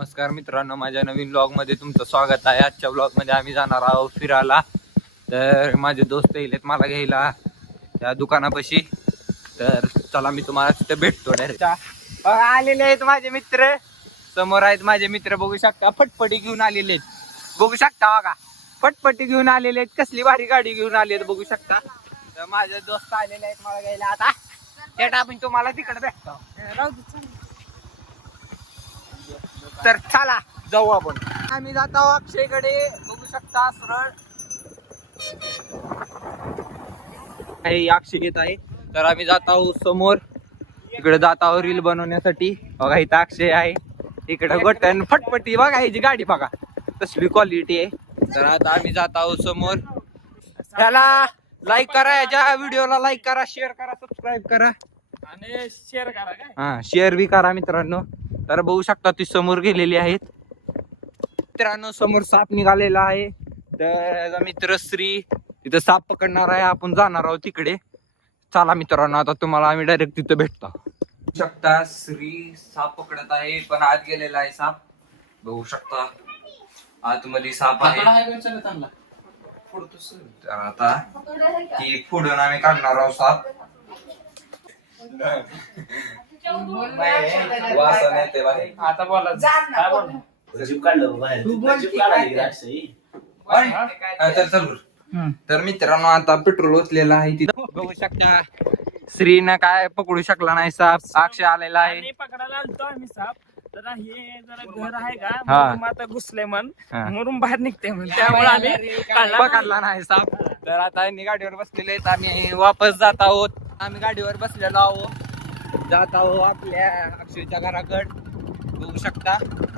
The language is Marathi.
नमस्कार मित्रांनो, माझ्या नवीन व्लॉग मध्ये तुमचं स्वागत आहे। आजच्या व्लॉग मध्ये आम्ही जाणार आहोत फिरायला। तर माझे दोस्त येलेत मला घ्यायला त्या दुकानापाशी। तर चला मी तुम्हाला तिथे भेटतो डायरेक्ट। आलेले आहेत माझे मित्र, समोर आहेत माझे मित्र, बघू शकता फटफटी घेऊन आलेले आहेत। बघू शकता बघा, फटफटी घेऊन आलेले आहेत, कसली भारी गाडी घेऊन आली आहेत बघू शकता। तर माझे दोस्त आलेले आहेत मला घ्यायला। आता त्या आपण तुम्हाला तिकडे भेटतो। तर चला जाऊ आपण। आम्ही जात आहोत अक्षयकडे, बघू शकता सरळ अक्षय येत आहे। तर आम्ही जात आहोत समोर, इकडे जात आहोत रील बनवण्यासाठी। बघा इथं अक्षय आहे, इकडे बटन फटफटी बघा, ह्याची गाडी बघा कसली क्वालिटी आहे। तर आता आम्ही जात आहोत समोर। त्याला लाईक करा, याच्या व्हिडिओला लाईक करा, शेअर करा, सबस्क्राईब करा आणि शेअर करा काय। हा शेअर बी करा मित्रांनो। तर बघू शकता ती समोर गेलेली आहेत मित्रांनो, समोर साप निघालेला आहे। तर मित्र श्री तिथं साप पकडणार आहे, आपण जाणार आहोत तिकडे। चला मित्रांनो, आता तुम्हाला आम्ही डायरेक्ट तिथं भेटतो। बघू शकता श्री साप पकडत आहे, पण आत गेलेला आहे साप। बघू शकता आतमध्ये साप आहे। तर आता ती फोडून आम्ही काढणार आहोत साप। वासन येते बाहेर। आता बोला काय बोल जीप काढलं बाहेर, जीप काढायची राक्षसी. तर मित्रांनो आता पेट्रोल ओतलेलं आहे तिथं, बघू शकता श्रीनं काय पकडू शकला नाही साप। अक्षय आलेला आहे, आणि पकडायला आलतो आम्ही साप। जरा हे जरा घर आहे का हा. म्हणून आता घुसले मन हा. म्हणून बाहेर निघते म्हण, त्यामुळे आम्ही पकडला नाही साप। तर आता यांनी गाडीवर बसलेले आहेत, आम्ही वापस जात आहोत। आम्ही गाडीवर बसलेलो आहोत, जात आहोत आपल्या अक्षयच्या घराकडे, बघू शकता।